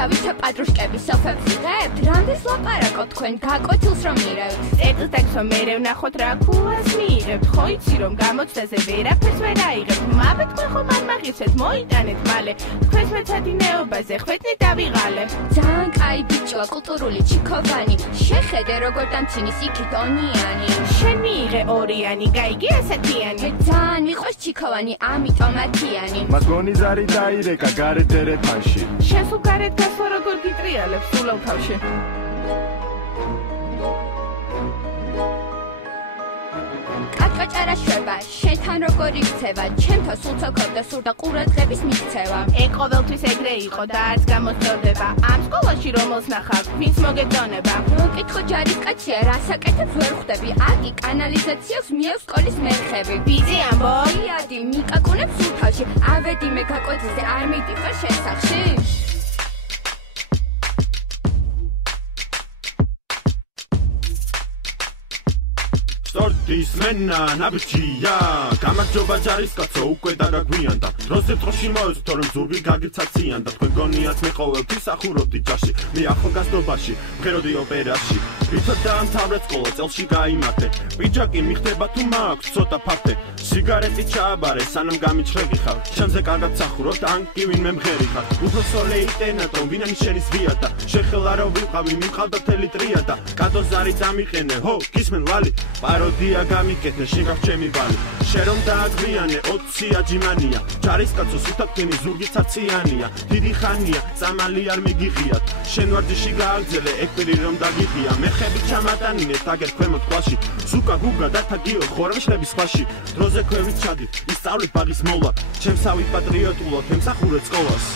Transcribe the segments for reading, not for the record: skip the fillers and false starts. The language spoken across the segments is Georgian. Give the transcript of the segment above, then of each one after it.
Სავითა პატრუშკების სოფებს იღებთ, რამდენს ლაპარაკობ თქვენ, გაკოცილს რომ მირევთ. წერტილს ტექსტო მერე ვნახოთ რა ქულას მიიღებთ, ხო იცი რომ გამოცდაზე ვერაფერს ვერ აიღებთ, მაბე თქვენ ხომ არ მაღირსეთ, მოიტანეთ მალე, თქვენს მეცადინეობაზე ხვედნით დავიღალე. ძალიან კაი ბიჭოა, კულტურული ჩიქოვანი, შეხედე როგორ დამცინის იქით ონიანი. შენ მიიღე ორიანი, გაიგე ასათიანი. მე ძალიან მიყვარს ჩიქოვანი, ამიტომ ათიანი. მას გონი ზარი დაირეკა გარეთ ერეფანში. შენ სულ გარეთ გასვლა როგორ გიტრიალებს სულავ თავში. კაჭკაჭარა შვება, შენთან როგორ იქცევა, ჩემთან სულ ცოქობ და სურდა ყურადღების მიქცევა. ყოველთვის ეგრე იყო და არც გამოსწორდება, ამ სკოლაში რომელს ნახავ, ვინც მოგეწონება. მოკითხო ჯარისკაცია, რასაკეთებს ვერ ხვდები, აკი კანალიზაციას მიევს სკოლის მერხები. ბიძი ამბო, იადი მიკაკუნებს სულ თავში, ავედი მე გაკოძეზე არ მიდიხარ შესახში. სორტის მენა ნაბიჯია გამარჯობა ჯარისკაცო უკვე დაგაგვიანდა როზე წოში მოეწ თორემ ზურგი გაგიცაციან და თქვენ გონიათ მე ყოველთვის ახურობდი ჯარში მე ახალგაზრდობაში მღეროდი ოპერაში რითო დაამთავრეთ სკოლა წელში გაიმართე პიჯაკი მიხდება თუ მაქვს ცოტა ფართე სიგარეტი ჩააბარე სანამ გამიჩრები ხარ შენზე კარგად სახურობთ ან კი ვინმე მღერი ხარ უფროსო ლეიტენანტო ვინანი შენის ვიატა შეხელა რომ ვიყავი მიმყავდა თელი ტრიადა კატოზარი დამიყენე ჰო გისმენ ლალი პაროდია გამიკეთე შეგავ ჩემი ბალი შენ რომ დააგვიანე 20 აჯიმანია ჯარისკაცო სუთათქენი ზურგი ცაციანია დიდი ხანია წამალი არ მიგიღიათ შენ ვარჯიში გააგზელე ეკპირი რომ დაგიღია მე ხები ჩამატანინე დაგერ ქვემოთ კლასში სუკა გუგა და თაგიო ხორეშლების ხვაში დროზე ქვევით ჩადი ისწავლე ბაღის მოვლა ჩემსავით პატრიოტულად ემსახურე სკოლას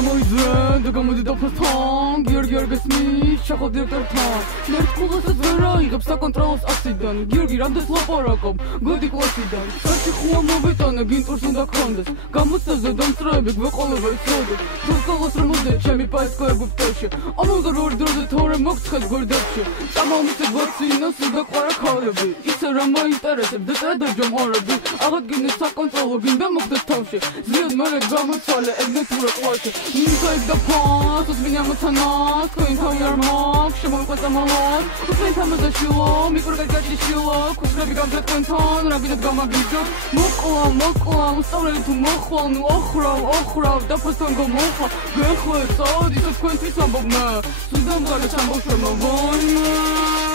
გამოიძენ და გამოდიდა ფასთან გიორგი არ გესმის შეხო დირექტორთან ერთ კლასსაც ვერ აიღებს საკონტროლოს აფსიდან გიორგი რამდენს ლაპარაკობ გოდი კლასიდან საერთი ხუა მოვიტანე გინტურს უნდა ქონდეს გამოცდაზე დამწროები გვეყოლება იცოდეს თურქალოს რომ მოდე ჩემი პაისკო ეგვიპტეში ამონგარ ორ დროზე თორე მოგცხეთ გვერდებში წამოვმიცეთ ვაქცინას და ყვარა ქალები ისე რა მაინტერესებს და წადაჯომ ორები აღადგინეთ საკონტროლო გინდა მოგდეს თავში ზიად მერე გამოცვალე ეგნეთურა კლასში Никак да пас, меня мутанат, коин там ярмак, шамой пацамалат, коин там зашило, микро как шило, кушка бегам за контон, рабинет гамма биджо, мокла, уставляю ту мохла, ну охрав, да постон го мохла, гехлы, сауди, со коин ты сам богна, судам гали сам богна, война.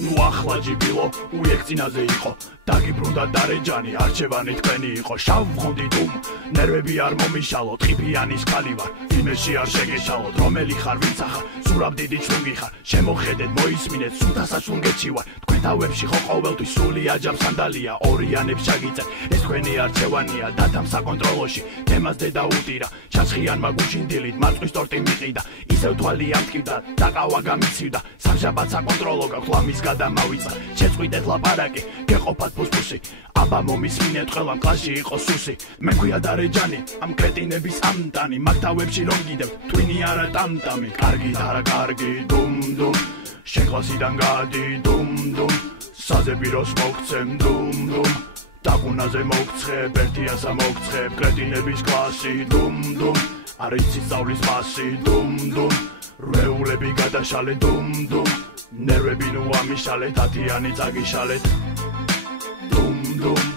ნუ ახლა ჯიბილო უიექცინაზე იყო დაგიბრუნდა დარეჯანი არჩევანი თქვენი იყო შავ ვღონდი დუმ ნერვები არ მომიშალო ტყიფიანის ქალი ვარ ვინმეში არ შეგეშალოთ რომელი ხარ ვინც ახარ სურაბ დიდი ჩუნგი ხარ შემოხედეთ მოისმინეთ სულთასაშუნგეთში ვარ თქვენ თავებში ხო ყოველთვის სული აჯამს სანდალია ორიანებს ჩაგიწეთ ეს თქვენი არჩევანია დათამ საკონტროლოში თემას დედა უტირა ჩაცხიანმა გუშინდილით მარწყვის ტორტი მიყიდა ისევ თვალი ამტკივდა დაყავა გამიცივდა სამშაბათ საკონტროლო გაქვს ლამის გადამავიწყა შეწყვიტეთ ლაპარაკი გეყოფათ ფუსფუსი აბა მომისმინეთ ყველამ კლასში იყო სუსი მე მქვია დარეჯანი ამ კრეტინების ამტანი მაგთავებში რომ გიდევთ twini არა ტამტამი კარგი და არა კარგი დუმ დუმ შენ კლასიდან გადი დუმ დუმ საზეპიროს მოგცემ დუმ დუმ დაგუნაზე მოგცხებ ერთიასა მოგცხებ კრეტინების კლასი დუმ დუმ არ იცი სწავლის მასი დუმ დუმ რეულები გადაშალე დუმ დუმ ნერვები ნუ ამიშალეთ ათიანი წაგიშალეთ დუმ დუმ